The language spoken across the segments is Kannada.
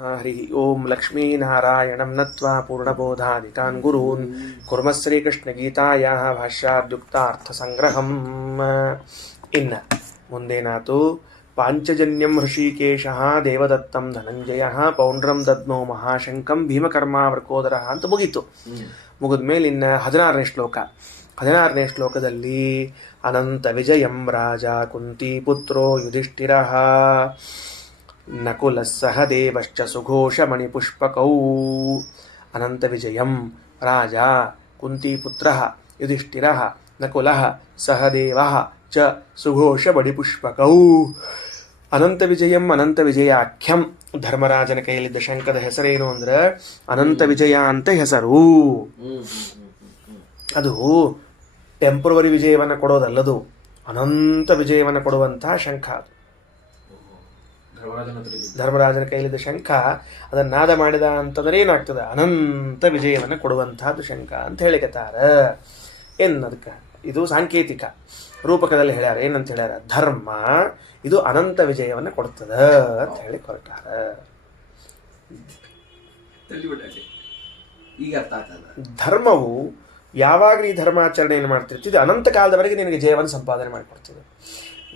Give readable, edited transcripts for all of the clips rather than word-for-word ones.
ಹರಿ ಓಂ ಲಕ್ಷ್ಮೀನಾರಾಯಣಂ ನತ್ವಾ ಪೂರ್ಣಬೋಧಾದಿಕಾನ್ ಗುರೂನ್ ಕುರ್ಮ ಶ್ರೀಕೃಷ್ಣಗೀತಾಯಾಃ ಭಾಷ್ಯಾದ್ಯುಕ್ತಾರ್ಥಸಂಗ್ರಹಂ. ಇನ್ನು ಮುಂದೇನಾತು ಪಾಂಚಜನ್ಯಂ ಹೃಷೀಕೇಶಃ ದೇವದತ್ತಂ ಧನಂಜಯಃ ಪೌಂಡ್ರಂ ದದ್ಮೋ ಮಹಾಶಂಕಂ ಭೀಮಕರ್ಮಾವೃಕೋದರ ಅಂತ ಮುಗೀತು. ಮುಗಿದ್ಮೇಲೆ ಇನ್ನು 16ನೇ ಶ್ಲೋಕ. 16ನೇ ಶ್ಲೋಕದಲ್ಲಿ ಅನಂತ ವಿಜಯಂ ರಾಜ ಕುಂತಿ ಪುತ್ರೋ ಯುಧಿಷ್ಠಿರಃ ನಕುಲಃ ಸಹದೇವಶ್ಚ ಸುಘೋಷಮಣಿಪುಷ್ಪಕೌ. ಅನಂತ ವಿಜಯಂ ರಾಜ ಕುಂತಿಪುತ್ರಃ ಯುಧಿಷ್ಠಿರಃ ನಕುಲಃ ಸಹದೇವಃ ಚ ಸುಘೋಷಮಣಿಪುಷ್ಪಕೌ. ಅನಂತ ವಿಜಯಂ ಅನಂತ ವಿಜಯಾಖ್ಯಂ. ಧರ್ಮರಾಜನ ಕೈಯಲ್ಲಿದ್ದ ಶಂಖದ ಹೆಸರೇನು ಅಂದ್ರೆ ಅನಂತ ವಿಜಯ ಅಂತ ಹೆಸರು. ಅದು ಟೆಂಪ್ರವರಿ ವಿಜಯವನ್ನು ಕೊಡೋದಲ್ಲದು, ಅನಂತ ವಿಜಯವನ್ನು ಕೊಡುವಂತಹ ಶಂಖ ಅದು. ಧರ್ಮರಾಜನ ಕೈಲಿದ್ದ ಶಂಖ ಅದನ್ನ ನಾದ ಮಾಡಿದ ಅಂತಂದ್ರೆ ಏನಾಗ್ತದೆ, ಅನಂತ ವಿಜಯವನ್ನು ಕೊಡುವಂತಹದ್ದು ಶಂಖ ಅಂತ ಹೇಳಿಕತ್ತಾರ. ಅದಕ್ಕೆ ಇದು ಸಾಂಕೇತಿಕ ರೂಪಕದಲ್ಲಿ ಹೇಳ್ಯಾರ. ಏನಂತ ಹೇಳ್ಯಾರ, ಧರ್ಮ ಇದು ಅನಂತ ವಿಜಯವನ್ನು ಕೊಡ್ತದ ಅಂತ ಹೇಳಿ ಕೊರಟಾರ. ಧರ್ಮವು ಯಾವಾಗ ಈ ಧರ್ಮಾಚರಣೆಯನ್ನು ಮಾಡ್ತಿರ್ತಿದ್ದು ಅನಂತ ಕಾಲದವರೆಗೆ ನಿನಗೆ ಜಯವನ್ನು ಸಂಪಾದನೆ ಮಾಡಿಕೊಡ್ತದೆ.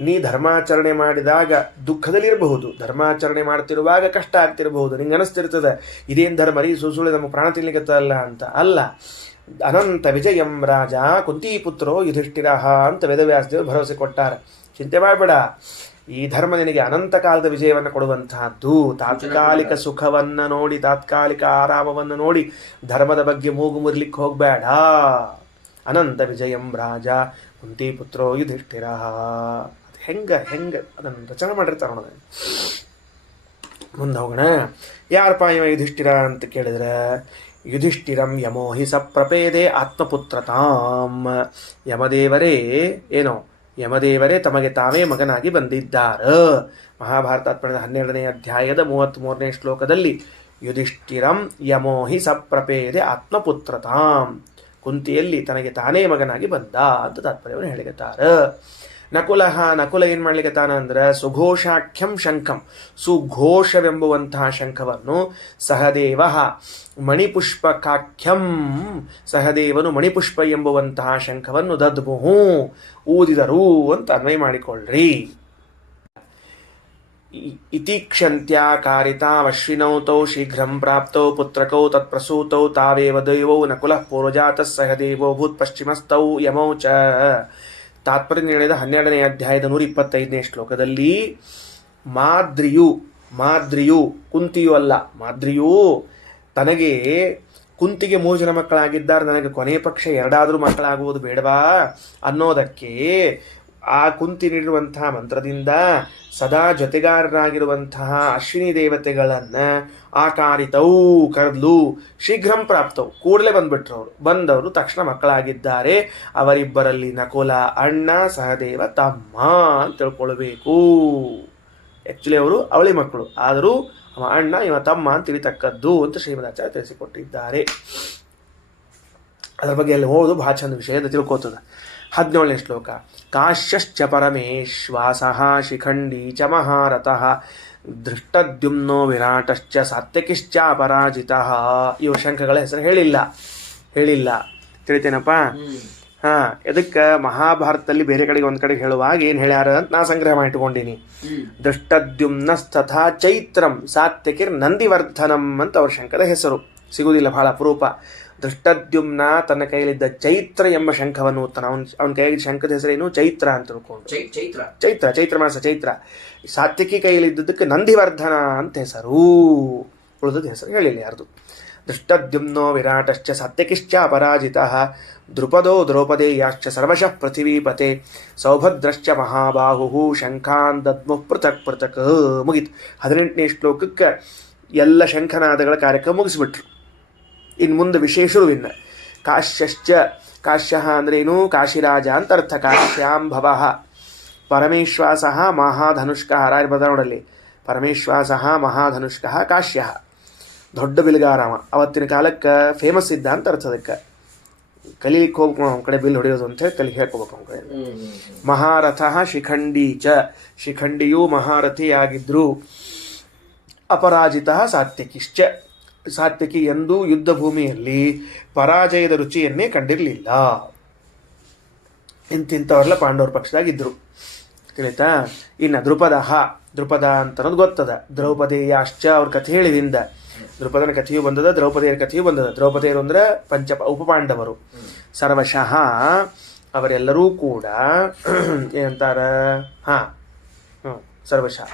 ನೀ ಧರ್ಮಾಚರಣೆ ಮಾಡಿದಾಗ ದುಃಖದಲ್ಲಿರಬಹುದು, ಧರ್ಮಾಚರಣೆ ಮಾಡ್ತಿರುವಾಗ ಕಷ್ಟ ಆಗ್ತಿರಬಹುದು, ನಿಂಗೆ ಅನಿಸ್ತಿರ್ತದೆ ಇದೇನು ಧರ್ಮ ರೀ ಸುಸುಳೆ ನಮ್ಮ ಪ್ರಾಣ ತಿನ್ಲಿಕ್ಕತ್ತಲ್ಲ ಅಂತ. ಅಲ್ಲ, ಅನಂತ ವಿಜಯಂ ರಾಜ ಕುಂತಿಪುತ್ರೋ ಯುಧಿಷ್ಠಿರಃ ಅಂತ ವೇದವ್ಯಾಸದೇವರು ಭರವಸೆ ಕೊಟ್ಟಾರ. ಚಿಂತೆ ಮಾಡಬೇಡ, ಈ ಧರ್ಮ ನಿನಗೆ ಅನಂತ ಕಾಲದ ವಿಜಯವನ್ನು ಕೊಡುವಂತಹದ್ದು. ತಾತ್ಕಾಲಿಕ ಸುಖವನ್ನು ನೋಡಿ, ತಾತ್ಕಾಲಿಕ ಆರಾಮವನ್ನು ನೋಡಿ ಧರ್ಮದ ಬಗ್ಗೆ ಮೂಗು ಮುರ್ಲಿಕ್ಕೆ ಹೋಗಬೇಡ. ಅನಂತ ವಿಜಯಂ ರಾಜ ಕುಂತಿಪುತ್ರೋ ಯುಧಿಷ್ಠಿರಃ. ಅದು ಹೆಂಗ ಅದನ್ನು ರಚನೆ ಮಾಡಿರ್ತಾರೆ ನೋಡ. ಮುಂದೆ ಹೋಗೋಣ. ಯಾರಪ್ಪ ಇವ ಯುಧಿಷ್ಠಿರ ಅಂತ ಕೇಳಿದ್ರೆ, ಯುಧಿಷ್ಠಿರಂ ಯಮೋ ಹಿ ಸಪ್ರಪೇದೆ ಆತ್ಮಪುತ್ರತಾಂ. ಯಮದೇವರೇ ತಮಗೆ ತಾವೇ ಮಗನಾಗಿ ಬಂದಿದ್ದಾರ. ಮಹಾಭಾರತ 12ನೇ ಅಧ್ಯಾಯದ 33ನೇ ಶ್ಲೋಕದಲ್ಲಿ ಯುಧಿಷ್ಠಿರಂ ಯಮೋ ಹಿ ಸಪ್ರಪೇದೆ ಆತ್ಮಪುತ್ರತಾಂ. ಕುಂತಿಯಲ್ಲಿ ತನಗೆ ತಾನೇ ಮಗನಾಗಿ ಬಂದ ಅಂತ ತಾತ್ಪರ್ಯವನ್ನು ಹೇಳಿಕತ್ತಾರ. ನಕುಲ ಏನ್ ಮಾಡ್ಲಿಕ್ಕತ್ತಾನ ಅಂದ್ರೆ ಸುಘೋಷಾಖ್ಯಂ ಶಂಖಂ, ಸುಘೋಷವೆಂಬುವಂತಹ ಶಂಖವನ್ನು ಸಹದೇವ ಮಣಿಪುಷ್ಪಕಾಖ್ಯಂ, ಸಹದೇವನು ಮಣಿಪುಷ್ಪ ಎಂಬುವಂತಹ ಶಂಖವನ್ನು ದದ್ಮುಹು ಊದಿದರು ಅಂತ ಅನ್ವಯ ಮಾಡಿಕೊಳ್ಳ್ರಿ. ಇತಿಕ್ಷಂತ್ಯಾ ಕಾರಿತಾವಶ್ವಿನೌ ತೌ ಶೀಘ್ರಂ ಪ್ರಾಪ್ತೌ ಪುತ್ರಕೌ ತತ್ಪ್ರಸೂತೌ ತಾವೇವ ದೇವೌ ನಕುಲಃ ಪೂರ್ವಜಾತಃ ಸಹದೇವೋ ಭೂತ್ ಪಶ್ಚಿಮಸ್ಥೌ ಯಮೌ ಚ. ತಾತ್ಪರ್ಯ ನಿರ್ಣಯದ 12ನೇ ಅಧ್ಯಾಯದ 125ನೇ ಶ್ಲೋಕದಲ್ಲಿ ಮಾದ್ರಿಯು ಕುಂತಿಯೂ ಅಲ್ಲ, ಮಾದ್ರಿಯು ತನಗೆ ಕುಂತಿಗೆ 3 ಜನ ಮಕ್ಕಳಾಗಿದ್ದಾರೆ, ನನಗೆ ಕೊನೆಯ ಪಕ್ಷ 2 ಮಕ್ಕಳಾಗುವುದು ಬೇಡವಾ ಅನ್ನೋದಕ್ಕೆ ಆ ಕುಂತಿ ನೀಡಿರುವಂತಹ ಮಂತ್ರದಿಂದ ಸದಾ ಜೊತೆಗಾರರಾಗಿರುವಂತಹ ಅಶ್ವಿನಿ ದೇವತೆಗಳನ್ನ ಆಕಾರಿತವು ಕರೆದ್ಲು. ಶೀಘ್ರಂ ಪ್ರಾಪ್ತವು ಕೂಡಲೇ ಬಂದವರು ತಕ್ಷಣ ಮಕ್ಕಳಾಗಿದ್ದಾರೆ. ಅವರಿಬ್ಬರಲ್ಲಿ ನಕುಲ ಅಣ್ಣ, ಸಹದೇವ ತಮ್ಮ ಅಂತ ತಿಳ್ಕೊಳ್ಬೇಕು. ಆಕ್ಚುಲಿ ಅವರು ಅವಳಿ ಮಕ್ಕಳು, ಆದರೂ ಅವ ಅಣ್ಣ ಇವ ತಮ್ಮ ಅಂತ ತಿಳಿತಕ್ಕದ್ದು ಅಂತ ಶ್ರೀಮದಾಚಾರ್ಯ ತಿಳಿಸಿಕೊಟ್ಟಿದ್ದಾರೆ. ಅದರ ಬಗ್ಗೆ ಅಲ್ಲಿ ಓದು ಬಹಳ ಚಂದ ವಿಷಯ ತಿಳ್ಕೋತದ. 17ನೇ ಶ್ಲೋಕ. ಕಾಶ್ಯಶ್ಚ ಪರಮೇಶ್ವಾಸಃ ಶಿಖಂಡಿ ಚ ಮಹಾರಥಃ ದೃಷ್ಟದ್ಯುಮ್ನೋ ವಿರಾಟಶ್ಚ ಸಾತ್ಯಕಿಶ್ಚ ಅಪರಾಜಿತಃ. ಇವು ಶಂಖಗಳ ಹೆಸರು ಹೇಳಿಲ್ಲ ತಿಳಿತೇನಪ್ಪ. ಇದಕ್ಕೆ ಮಹಾಭಾರತದಲ್ಲಿ ಬೇರೆ ಕಡೆಗೆ ಒಂದ್ ಕಡೆ ಹೇಳುವಾಗ ಏನ್ ಹೇಳ್ಯಾರ ಅಂತ ನಾ ಸಂಗ್ರಹ ಮಾಡಿಟ್ಕೊಂಡಿನಿ. ದೃಷ್ಟದ್ಯುಮ್ನಸ್ತಥಾ ಚೈತ್ರಂ ಸಾತ್ಯಕಿರ್ ನಂದಿವರ್ಧನಂ ಅಂತ ಅವ್ರ ಶಂಖದ ಹೆಸರು. ಸಿಗುವುದಿಲ್ಲ, ಬಹಳ ಅಪರೂಪ. ದೃಷ್ಟದ್ಯುಮ್ನ ತನ್ನ ಕೈಯಲ್ಲಿದ್ದ ಚೈತ್ರ ಎಂಬ ಶಂಖವನ್ನು ಅವನ ಕೈಯಲ್ಲಿ ಶಂಖದ ಹೆಸರೇನು ಚೈತ್ರ ಅಂತ ತಿಳ್ಕೊಂಡು, ಚೈತ್ರ ಮಾಸ ಚೈತ್ರ. ಸಾತ್ಯಕಿ ಕೈಯಲ್ಲಿದ್ದಕ್ಕೆ ನಂದಿವರ್ಧನ ಅಂತ ಹೆಸರು. ಉಳಿದ ಹೆಸರು ಹೇಳಿಲ್ಲ ಯಾರ್ದು. ದೃಷ್ಟದ್ಯುಮ್ನೋ ವಿರಾಟಶ್ಚ ಸಾತ್ಯಕಿಶ್ಚ ಅಪರಾಜಿತಃ ದ್ರುಪದೋ ದ್ರೌಪದೇಯಾಶ್ಚ ಸರ್ವಶಃ ಪೃಥಿವೀಪತೆ ಸೌಭದ್ರಶ್ಚ ಮಹಾಬಾಹು ಶಂಖಾನ್ ದದ್ಮುಃ ಪೃಥಕ್ ಪೃಥಕ್. ಮುಗಿತು. 18ನೇ ಶ್ಲೋಕಕ್ಕೆ ಎಲ್ಲ ಶಂಖನಾದಗಳ ಕಾರ್ಯಕ್ರಮ ಮುಗಿಸ್ಬಿಟ್ರು. ಇನ್ನು ಮುಂದೆ ವಿಶೇಷರು. ಕಾಶ್ಯ ಅಂದ್ರೇನು, ಕಾಶಿರಾಜ ಅಂತ ಅರ್ಥ. ಕಾಶ್ಯಾಂಭವ ಪರಮೇಶ್ವಾಸ ಮಹಾಧನುಷ್ಕ. ನೋಡಲ್ಲಿ ಪರಮೇಶ್ವಾಸ ಮಹಾಧನುಷ್ಕ ಕಾಶ್ಯ, ದೊಡ್ಡ ಬಿಲ್ಗಾರಾಮ. ಅವತ್ತಿನ ಕಾಲಕ್ಕೆ ಫೇಮಸ್ ಇದ್ದ ಅಂತ ಅರ್ಥ. ಅದಕ್ಕೆ ಕಲಿಲಿಕ್ಕೆ ಹೋಗ್ಬೇಕು ಅವ್ನ ಕಡೆ ಬಿಲ್ ಹೊಡೆಯೋದು ಅಂತ ಹೇಳಿ ಕಲಿ ಹೇಳ್ಕೋಬೇಕು ಅವ್ನ ಕಡೆ. ಮಹಾರಥ ಶಿಖಂಡಿ ಚ, ಶಿಖಂಡಿಯು ಮಹಾರಥಿಯಾಗಿದ್ರು. ಅಪರಾಜಿತ ಸಾತ್ಯಕಿಶ್ಚ. ಸಾತ್ಯಕಿ ಎಂದೂ ಯುದ್ಧ ಭೂಮಿಯಲ್ಲಿ ಪರಾಜಯದ ರುಚಿಯನ್ನೇ ಕಂಡಿರಲಿಲ್ಲ. ಇಂತಿಂಥವ್ರೆಲ್ಲ ಪಾಂಡವರ ಪಕ್ಷದಾಗಿದ್ದರು, ತಿಳಿತಾ. ಇನ್ನು ದ್ರುಪದ ಅಂತ ಅನ್ನೋದು ಗೊತ್ತದ. ದ್ರೌಪದೇಯಾಶ್ಚ ಅವ್ರ ಕಥೆ ಹೇಳಿದಿಂದ ದ್ರುಪದನ ಕಥೆಯೂ ಬಂದದ, ದ್ರೌಪದಿಯರ ಕಥೆಯೂ ಬಂದದ. ದ್ರೌಪದಿಯರು ಅಂದ್ರೆ ಉಪಪಾಂಡವರು. ಸರ್ವಶಃ ಅವರೆಲ್ಲರೂ ಕೂಡ ಏನಂತಾರ, ಸರ್ವಶಃ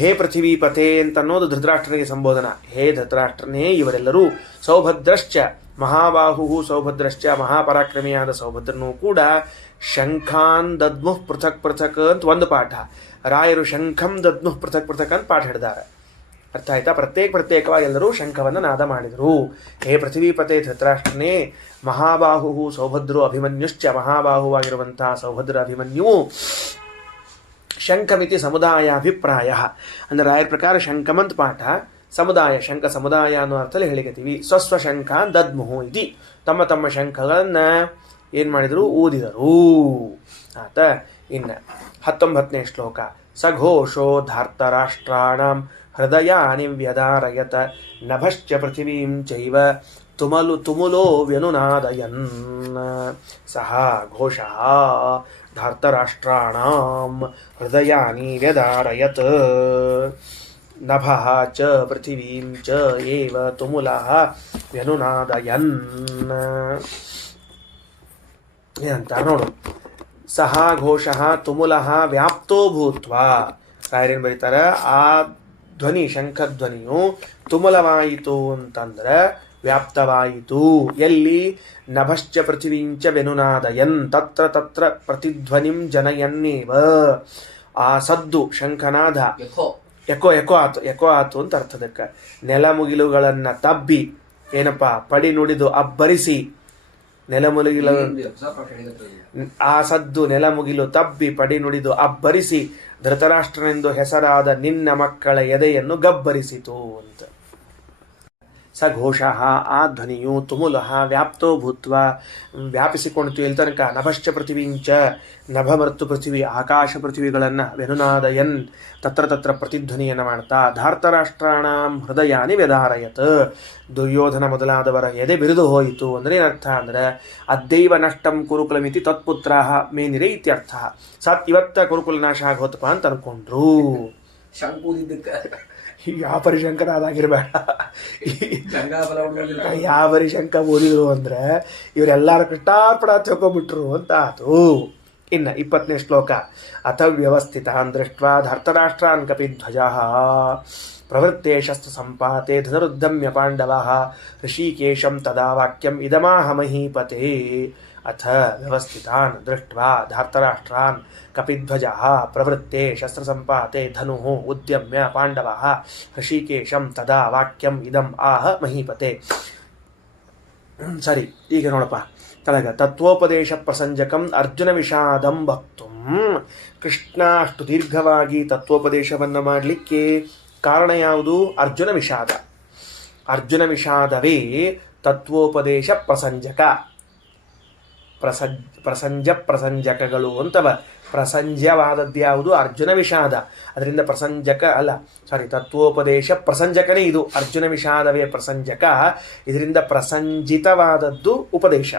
ಹೇ ಪೃಥಿವೀಪತೆ ಅಂತ ಅನ್ನೋದು ಧೃತರಾಷ್ಟ್ರನಿಗೆ ಸಂಬೋಧನ. ಹೇ ಧೃತರಾಷ್ಟ್ರನೇ, ಇವರೆಲ್ಲರೂ ಸೌಭದ್ರಶ್ಚ ಮಹಾಬಾಹು, ಸೌಭದ್ರಶ್ಚ ಮಹಾಪರಾಕ್ರಮಿಯಾದ ಸೌಭದ್ರನೂ ಕೂಡ ಶಂಖಾನ್ ದದ್ಮುಃ ಪೃಥಕ್ ಪೃಥಕ್ ಅಂತ ಒಂದು ಪಾಠ, ರಾಯರು ಶಂಖಂ ದದ್ಮುಃ ಪೃಥಕ್ ಪೃಥಕ್ ಅಂತ ಪಾಠ ಹಿಡಿದಾರೆ. ಅರ್ಥ ಆಯ್ತಾ? ಪ್ರತ್ಯೇಕವಾಗಿ ಎಲ್ಲರೂ ಶಂಖವನ್ನು ನಾದ ಮಾಡಿದರು. ಹೇ ಪೃಥ್ವೀಪತೆ ಧೃತರಾಷ್ಟ್ರನೇ, ಮಹಾಬಾಹು ಸೌಭದ್ರು ಅಭಿಮನ್ಯುಶ್ಚ, ಮಹಾಬಾಹುವಾಗಿರುವಂತಹ ಸೌಭದ್ರ ಅಭಿಮನ್ಯು ಶಂಖಮಿತಿ ಸಮುದಾಯ ಅಭಿಪ್ರಾಯ ಅಂದರೆ ರಾಯರ ಪ್ರಕಾರ ಶಂಖಮಂತ ಪಾಠ, ಸಮುದಾಯ ಶಂಖ ಸಮುದಾಯ ಅನ್ನೋ ಅರ್ಥದಲ್ಲಿ ಹೇಳಿಕತೀವಿ. ಸ್ವಸ್ವ ಶಂಖ ದದ್ಮುಹು ಇತಿ, ತಮ್ಮ ತಮ್ಮ ಶಂಖಗಳನ್ನು ಏನು ಮಾಡಿದರು, ಊದಿದರು. ಆತ. ಇನ್ನು 19ನೇ ಶ್ಲೋಕ. ಸಘೋಷೋ ಧಾರ್ತರಾಷ್ಟ್ರಾಣಂ ಹೃದಯಾನಿ ವ್ಯದಾರಯತ ನಭಶ್ಚ ಪೃಥಿವೀಂ ಚೈವ ತುಮುಲೋ ವ್ಯನುನಾದಯನ್. ಸಹ ಘೋಷಃ ಧಾರ್ತರಾಷ್ಟ್ರಾಣಾಂ ಹೃದಯಾನಿ ವ್ಯದಾರಯತ್ ನಭಃ ಚ ಪೃಥಿವೀಂ ಚ ಏವ ತುಮುಲಃ ವ್ಯನುನಾದಯನ್. ಏನಂತಾರೆ ನೋಡು. ಸಹ ಘೋಷಃ ತುಮುಲಃ ವ್ಯಾಪ್ತೋ ಭೂತ್ವಾ. ರಾಯರೇನು ಬರೀತಾರೆ, ಆ ಧ್ವನಿ ಶಂಖಧ್ವನಿಯು ತುಮುಲವಾಯಿತು ಅಂತಂದ್ರೆ ವ್ಯಾಪ್ತವಾಯಿತು. ಎಲ್ಲಿ? ನಭಶ್ಚ ಪೃಥಿವೀಂಚ ವ್ಯನುನಾದಯನ್ ತತ್ರ ತತ್ರ ಪ್ರತಿಧ್ವನಿಂ ಜನಯನ್ನೇವ. ಆ ಸದ್ದು ಶಂಖನಾದ ಎಕೋ ಆತು ಅಂತ ಅರ್ಥದಕ್ಕೆ. ನೆಲಮುಗಿಲುಗಳನ್ನು ತಬ್ಬಿ ಏನಪ್ಪ ಪಡಿ ನುಡಿದು ಅಬ್ಬರಿಸಿ, ನೆಲಮುಗಿಲು ಆ ಸದ್ದು ನೆಲಮುಗಿಲು ತಬ್ಬಿ ಪಡಿ ನುಡಿದು ಅಬ್ಬರಿಸಿ ಧೃತರಾಷ್ಟ್ರನೆಂದು ಹೆಸರಾದ ನಿನ್ನ ಮಕ್ಕಳ ಎದೆಯನ್ನು ಗಬ್ಬರಿಸಿತು ಅಂತ. ಸಘೋಷಃ ಆ ಧ್ವನಿಯು ತುಮುಲಃ ವ್ಯಾಪ್ತೋ ಭೂತ್ವ ವ್ಯಾಪಿಸಿಕೊಂಡಿತು. ಇಲ್ಲಿ ತನಕ ನಭಶ್ಚ ಪೃಥಿವೀಂಚ, ನಭ ಮತ್ತು ಪೃಥಿವಿ ಆಕಾಶ ಪೃಥಿವಿಗಳನ್ನು ವ್ಯನುನಾದಯನ್ ತತ್ರ ತತ್ರ ಪ್ರತಿಧ್ವನಿಯನ್ನು ಮಾಡ್ತಾ ಧಾರ್ತರಾಷ್ಟ್ರಾಣಾಂ ಹೃದಯಾನಿ ವ್ಯದಾರಯತ್. ದುರ್ಯೋಧನ ಮೊದಲಾದವರ ಎದೆ ಬಿರಿದು ಹೋಯಿತು. ಅಂದ್ರೆ ಏನರ್ಥ ಅಂದ್ರೆ ಅದ್ದೈವ ನಷ್ಟಂ ಕುರುಕುಲಮಿತಿ ತತ್ಪುತ್ರಾಹ ಮೇನಿರೆ ಇತ್ಯರ್ಥ. ಇವತ್ತ ಕುರುಕುಲ ನಾಶ ಆಗೋತಪ್ಪ ಅಂತ ಅನ್ಕೊಂಡ್ರು. ಯಾವ ಪರಿಶಂಕರ ಅದಾಗಿರ್ಬೇಡ, ಯಾವ ಪರಿಶಂಕ ಓದಿದ್ರು ಅಂದ್ರೆ ಇವರೆಲ್ಲಾರ ಕೃಷ್ಣಾರ್ಪಣ ತಿಳ್ಕೊಂಡ್ಬಿಟ್ರು ಅಂತ ಆತು. ಇನ್ನು 20ನೇ ಶ್ಲೋಕ. ಅಥ ವ್ಯವಸ್ಥಿತಾನ್ ದೃಷ್ಟ್ವಾ ಧರ್ತರಾಷ್ಟ್ರಾನ್ ಕಪಿಧ್ವಜಃ ಪ್ರವೃತ್ತೆ ಶಸ್ತ್ರ ಸಂಪಾತೆ ಧನುರುದ್ಧಮ್ಯ ಪಾಂಡವಃ ಋಷಿಕೇಶಂ ತದಾ ವಾಕ್ಯಂ ಇದಮಾಹ ಮಹೀಪತೆ. ಅಥ ವ್ಯವಸ್ಥಿತಾನ್ ದೃಷ್ಟ್ವಾ ಧಾರ್ತರಾಷ್ಟ್ರಾನ್ ಕಪಿಧ್ವಜಃ ಪ್ರವೃತ್ತೆ ಶಸ್ತ್ರಸಂಪಾತೆ ಧನುಃ ಉದ್ಯಮ್ಯ ಪಾಂಡವಃ ಋಷಿಕೇಶಂ ತದಾ ವಾಕ್ಯಂ ಇದಂ ಆಹ ಮಹೀಪತೆ. ಸರಿ, ಈಗ ನೋಡಪ್ಪ ತಳಗ. ತತ್ವೋಪದೇಶ ಪ್ರಸಂಜಕಂ ಅರ್ಜುನ ವಿಷಾದಂ ಭಕ್ತುಂ. ಕೃಷ್ಣ ಅಷ್ಟು ದೀರ್ಘವಾಗಿ ತತ್ವೋಪದೇಶವನ್ನು ಮಾಡಲಿಕ್ಕೆ ಕಾರಣ ಯಾವುದು? ಅರ್ಜುನ ವಿಷಾದ. ಅರ್ಜುನ ವಿಷಾದವೇ ತತ್ವೋಪದೇಶ ಪ್ರಸಂಜಕ. ಪ್ರಸಂಜಕಗಳು ಅಂತವ. ಪ್ರಸಂಜವಾದದ್ದು ಯಾವುದು? ಅರ್ಜುನ ವಿಷಾದ. ಅದರಿಂದ ಪ್ರಸಂಜಕ ಅಲ್ಲ, ತತ್ವೋಪದೇಶ ಪ್ರಸಂಜಕನೇ ಇದು. ಅರ್ಜುನ ವಿಷಾದವೇ ಪ್ರಸಂಜಕ. ಇದರಿಂದ ಪ್ರಸಂಜಿತವಾದದ್ದು ಉಪದೇಶ.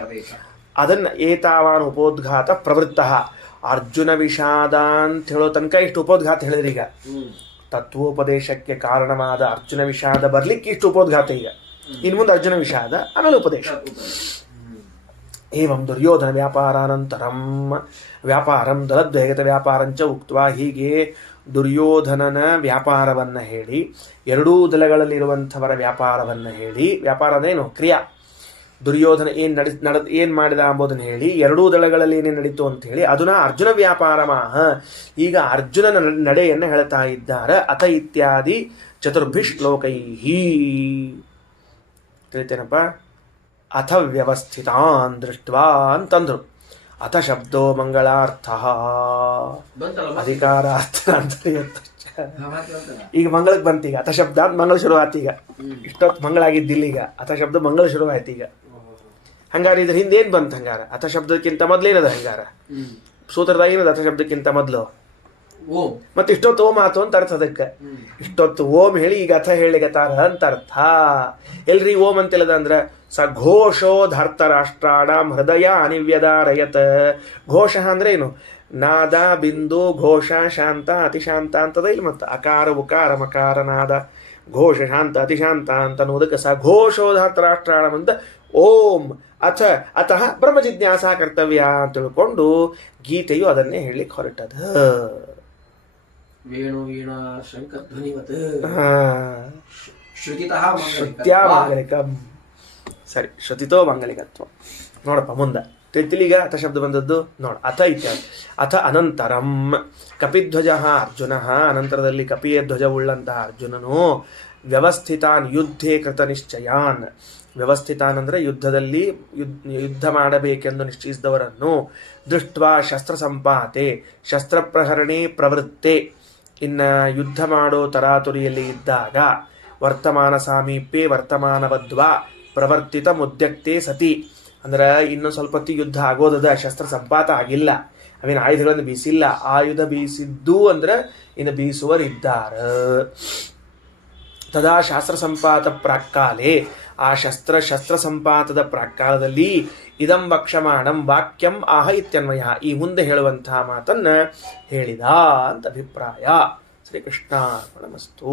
ಅದನ್ನು ಏತಾವಾನ್ ಉಪೋದ್ಘಾತ ಪ್ರವೃತ್ತ. ಅರ್ಜುನ ವಿಷಾದ ಅಂತ ಹೇಳೋ ತನಕ ಇಷ್ಟು ಉಪೋದ್ಘಾತ ಹೇಳಿದ್ರಿ. ಈಗ ತತ್ವೋಪದೇಶಕ್ಕೆ ಕಾರಣವಾದ ಅರ್ಜುನ ವಿಷಾದ ಬರ್ಲಿಕ್ಕೆ ಇಷ್ಟು ಉಪೋದ್ಘಾತ. ಈಗ ಇನ್ನು ಮುಂದೆ ಅರ್ಜುನ ವಿಷಾದ, ಆಮೇಲೆ ಉಪದೇಶ. ಏವಂ ದುರ್ಯೋಧನ ವ್ಯಾಪಾರಾನಂತರಂ ವ್ಯಾಪಾರಂ ದಲದ್ವೈಗತ ವ್ಯಾಪಾರಂಚ ಉಕ್ತ್ವಾ. ಹೀಗೆ ದುರ್ಯೋಧನನ ವ್ಯಾಪಾರವನ್ನು ಹೇಳಿ, ಎರಡೂ ದಳಗಳಲ್ಲಿರುವಂಥವರ ವ್ಯಾಪಾರವನ್ನು ಹೇಳಿ. ವ್ಯಾಪಾರ ಅದೇನು? ಕ್ರಿಯಾ. ದುರ್ಯೋಧನ ಏನು ಮಾಡಿದ ಎಂಬುದನ್ನು ಹೇಳಿ, ಎರಡೂ ದಳಗಳಲ್ಲಿ ಏನೇನು ನಡೀತು ಅಂತ ಹೇಳಿ ಅದನ್ನ ಅರ್ಜುನ ವ್ಯಾಪಾರಮಾಹ. ಈಗ ಅರ್ಜುನನ ನಡೆಯನ್ನು ಹೇಳ್ತಾ ಇದ್ದಾರೆ. ಅಥ ಇತ್ಯಾದಿ ಚತುರ್ಭಿ ಶ್ಲೋಕೈಹಿ. ತಿಳಿತೇನಪ್ಪ? ಅಥ ವ್ಯವಸ್ಥಿತಾನ್ ದೃಷ್ಟ್ವಾ ಅಂತಂದ್ರು. ಅಥ ಶಬ್ದೋ ಮಂಗಳಾರ್ಥ ಅಧಿಕಾರಾರ್ಥ ಅಂತ. ಈಗ ಮಂಗಳಕ್ಕೆ ಬಂತೀಗ ಅಥ ಶಬ್ದ ಅಂತ ಮಂಗಳ ಶುರು ಆತೀಗ. ಇಷ್ಟೊತ್ತು ಮಂಗಳಾಗಿದ್ದಿಲ್ಲ, ಈಗ ಅಥ ಶಬ್ದ ಮಂಗಳ ಶುರು ಆಯ್ತು. ಈಗ ಹಂಗಾರೆ ಇದ್ರ ಹಿಂದೆ ಏನ್ ಬಂತು? ಹಂಗಾರ ಅಥ ಶಬ್ದಕ್ಕಿಂತ ಮೊದ್ಲೇನದ? ಹಂಗಾರ ಸೂತ್ರದಾಗ ಏನದ? ಅಥ ಶಬ್ದಕ್ಕಿಂತ ಮೊದಲು ಓಂ ಮತ್ತೆ ಇಷ್ಟೊತ್ತು ಓಂ ಆತು ಅಂತ ಅರ್ಥ ಅದಕ್ಕೆ. ಇಷ್ಟೊತ್ತು ಓಂ ಹೇಳಿ ಈಗ ಅಥ ಹೇಳಿಗತಾರ ಅಂತ ಅರ್ಥ. ಎಲ್ರಿ ಓಂ ಅಂತಿಲ್ಲದ ಅಂದ್ರೆ ಘೋಷೋ ಧರ್ತರಾಷ್ಟ್ರಾಣಾಂ ಹೃದಯ ಅನಿವ್ಯದಾರಯತ್. ಘೋಷ ಅಂದ್ರೆ ಏನು? ನಾದ, ಬಿಂದು, ಘೋಷ, ಶಾಂತ, ಅತಿಶಾಂತ ಅಂತದ ಇಲ್ಲಿ ಮತ್ತೆ ಅಕಾರ ಉಕಾರ ಮಕಾರ ನಾದ ಘೋಷ ಶಾಂತ ಅತಿಶಾಂತ ಅಂತ ಅನ್ನೋದಕ್ಕೆ ಘೋಷೋ ಧರ್ತರಾಷ್ಟ್ರಾಣಂ ಅಂತ ಓಂ ಅತಃ ಬ್ರಹ್ಮ ಜಿಜ್ಞಾಸ ಕರ್ತವ್ಯ ಅಂತ ತಿಳ್ಕೊಂಡು ಗೀತೆಯು ಅದನ್ನೇ ಹೇಳಲಿಕ್ಕೆ ಹೊರಟದ. ವೇಣು ವೀಣಾ ಶಂಕರ ಧ್ವನಿವತ್ ಶ್ರುತ್ಯಾ ಮಾಂಗಲಿಕಂ. ಸರಿ, ಶ್ರುತಿತೋ ಮಾಂಗಲಿಕತ್ವ. ನೋಡಪ್ಪ ಮುಂದೆ ತಿಳಿಗ ಅಥ ಶಬ್ದ ಬಂದದ್ದು ನೋಡ. ಅಥ ಇತ್ಯಾದಿ ಅಥ ಅನಂತರಂ ಕಪಿಧ್ವಜ ಅರ್ಜುನ. ಅನಂತರದಲ್ಲಿ ಕಪಿಯ ಧ್ವಜವುಳ್ಳಂತಹ ಅರ್ಜುನನು ವ್ಯವಸ್ಥಿತಾನ್ ಯುದ್ಧೇ ಕೃತ ನಿಶ್ಚಯಾನ್. ವ್ಯವಸ್ಥಿತಾನ್ ಅಂದರೆ ಯುದ್ಧದಲ್ಲಿ ಯುದ್ಧ ಮಾಡಬೇಕೆಂದು ನಿಶ್ಚಯಿಸಿದವರನ್ನು ದೃಷ್ಟ್ವಾ ಶಸ್ತ್ರ ಸಂಪಾತೆ ಶಸ್ತ್ರಪ್ರಹರಣೆ ಪ್ರವೃತ್ತೆ. ಇನ್ನು ಯುದ್ಧ ಮಾಡೋ ತರಾತುರಿಯಲ್ಲಿ ಇದ್ದಾಗ ವರ್ತಮಾನ ಸಾಮೀಪ್ಯೆ ವರ್ತಮಾನವದ್ವಾ ಪ್ರವರ್ತಿತ ಮುದ್ಯಕ್ತೆ ಸತಿ. ಅಂದ್ರೆ ಇನ್ನು ಸ್ವಲ್ಪ ಹೊತ್ತು ಯುದ್ಧ ಆಗೋದದ, ಶಸ್ತ್ರ ಸಂಪಾತ ಆಗಿಲ್ಲ, ಅವೇನು ಆಯುಧಗಳನ್ನು ಬೀಸಿಲ್ಲ. ಆಯುಧ ಬೀಸಿದ್ದು ಅಂದ್ರೆ ಇನ್ನು ಬೀಸುವರಿದ್ದಾರ. ತದಾ ಶಾಸ್ತ್ರ ಸಂಪಾತ ಪ್ರಾಕ್ಕಾಲೆ, ಆ ಶಸ್ತ್ರ ಸಂಪಾತದ ಪ್ರಾಕ್ಕಾಲದಲ್ಲಿ ಇದಂ ವಕ್ಷಮಾಣಂ ವಾಕ್ಯಂ ಆಹ ಇತ್ಯನ್ವಯ, ಈ ಮುಂದೆ ಹೇಳುವಂತಹ ಮಾತನ್ನ ಹೇಳಿದ ಅಂತ ಅಭಿಪ್ರಾಯ. ಶ್ರೀಕೃಷ್ಣ ನಮಸ್ತು.